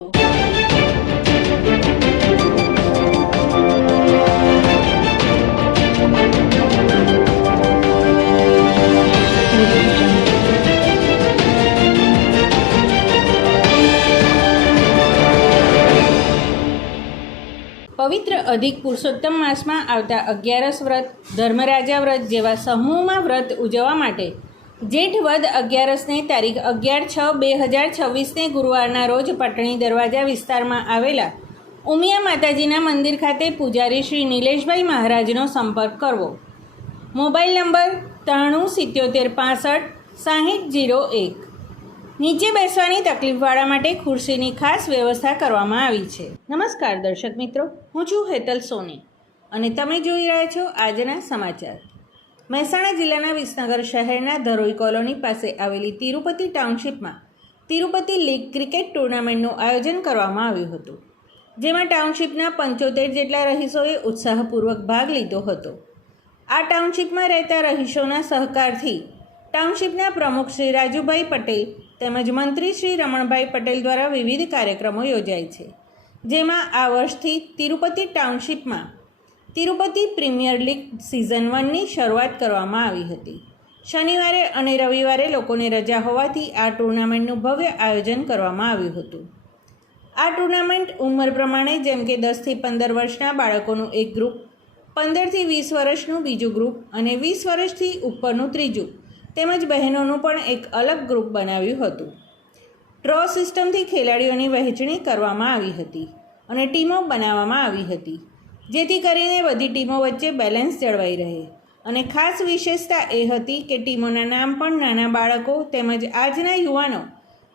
પવિત્ર અધિક પુરુષોત્તમ માસમાં આવતા 11 વ્રત, ધર્મરાજા વ્રત જેવા સમૂહમાં વ્રત ઉજવવા માટે જેઠ વદ 11ને તારીખ 11/6/2026ને ગુરુવારના રોજ પાટણી દરવાજા વિસ્તારમાં આવેલા ઉમિયા માતાજીના મંદિર ખાતે પૂજારી શ્રી નિલેશભાઈ મહારાજનો સંપર્ક કરવો. Mobile number 9377656001. નીચે બેસવાની તકલીફવાળા માટે ખુરશીની ખાસ વ્યવસ્થા કરવામાં આવી છે. નમસ્કાર દર્શક મિત્રો, હું છું હેતલ સોની અને તમે જોઈ રહ્યા છો આજના સમાચાર. મહેસાણા જિલ્લાના વિસનગર શહેરના ધરોઈ કોલોની પાસે આવેલી તિરુપતિ ટાઉનશીપમાં તિરુપતિ લીગ ક્રિકેટ ટુર્નામેન્ટનું આયોજન કરવામાં આવ્યું હતું, જેમાં ટાઉનશીપના 75 જેટલા રહીશોએ ઉત્સાહપૂર્વક ભાગ લીધો હતો. આ ટાઉનશીપમાં રહેતા રહીશોના સહકારથી ટાઉનશીપના પ્રમુખ શ્રી રાજુભાઈ પટેલ તેમજ મંત્રી શ્રી રમણભાઈ પટેલ દ્વારા વિવિધ કાર્યક્રમો યોજાય છે, જેમાં આ વર્ષથી તિરુપતિ ટાઉનશીપમાં તિરુપતિ પ્રીમિયર લીગ સિઝન 1ની શરૂઆત કરવામાં આવી હતી. શનિવારે અને રવિવારે લોકોને રજા હોવાથી આ ટુર્નામેન્ટનું ભવ્ય આયોજન કરવામાં આવ્યું હતું. આ ટુર્નામેન્ટ ઉંમર પ્રમાણે જેમ કે 10 થી 15 વર્ષના બાળકોનું એક ગ્રુપ, 15 થી 20 વર્ષનું બીજું ગ્રુપ અને 20 વર્ષથી ઉપરનું ત્રીજું તેમજ બહેનોનું પણ એક અલગ ગ્રુપ બનાવ્યું હતું. ડ્રો સિસ્ટમથી ખેલાડીઓની વહેંચણી કરવામાં આવી હતી અને ટીમો બનાવવામાં આવી હતી, જેથી કરીને બધી ટીમો વચ્ચે બેલેન્સ જળવાઈ રહે. અને ખાસ વિશેષતા એ હતી કે ટીમોના નામ પણ નાના બાળકો તેમજ આજના યુવાનો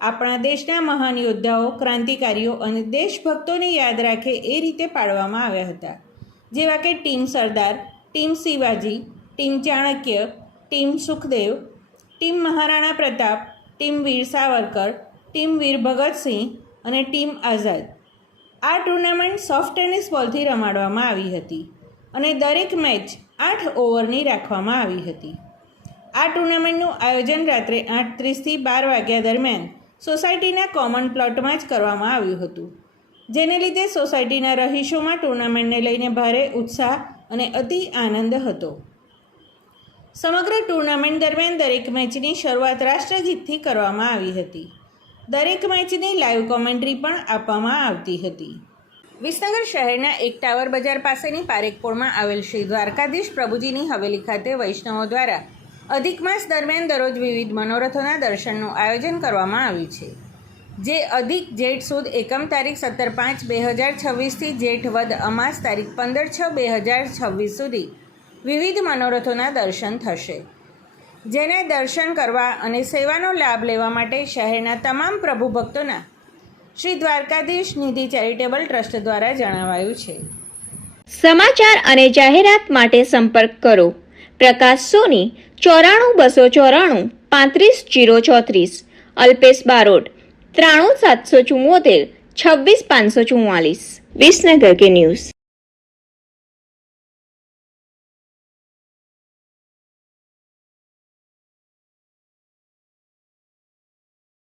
આપણા દેશના મહાન યોદ્ધાઓ, ક્રાંતિકારીઓ અને દેશભક્તોને યાદ રાખે એ રીતે પાડવામાં આવ્યા હતા, જેવા કે team Sardar, team Shivaji, team Chanakya, team Sukhdev, team Maharana Pratap, team Veer Savarkar, team Veer Bhagat Singh અને ટીમ આઝાદ. આ ટુર્નામેન્ટ સોફ્ટ ટેનિસ બોલથી રમાડવામાં આવી હતી અને દરેક મેચ 8 ઓવરની રાખવામાં આવી હતી. આ ટુર્નામેન્ટનું આયોજન રાત્રે 8:30 થી 12 વાગ્યા દરમિયાન સોસાયટીના કોમન પ્લોટમાં જ કરવામાં આવ્યું હતું, જેને લીધે સોસાયટીના રહીશોમાં ટુર્નામેન્ટને લઈને ભારે ઉત્સાહ અને અતિ આનંદ હતો. સમગ્ર ટુર્નામેન્ટ દરમિયાન દરેક મેચની શરૂઆત રાષ્ટ્રગીતથી કરવામાં આવી હતી. દરેક મેચની લાઈવ કોમેન્ટ્રી પણ આપવામાં આવતી હતી. વિસનગર શહેરના એક ટાવર બજાર પાસેની પારેખપોળમાં આવેલ શ્રી દ્વારકાધીશ પ્રભુજીની હવેલી ખાતે વૈષ્ણવો દ્વારા અધિક માસ દરમિયાન દરરોજ વિવિધ મનોરથોના દર્શનનું આયોજન કરવામાં આવ્યું છે, જે અધિક જેઠ સુદ એકમ તારીખ 17/5/2026થી જેઠ વદ અમાસ તારીખ 15/6/2026 સુધી વિવિધ મનોરથોના દર્શન થશે, જેને દર્શન કરવા અને સેવાનો લાભ લેવા માટે શહેરના તમામ પ્રભુ ભક્તોના શ્રી દ્વારકાધીશ નિધિ ચેરિટેબલ ટ્રસ્ટ દ્વારા જણાવાયું છે. સમાચાર અને જાહેરાત માટે સંપર્ક કરો પ્રકાશ સોની 94 294 35 034, અલ્પેશ બારોટ 93 774 26 544. વિસનગર કે ન્યૂઝ.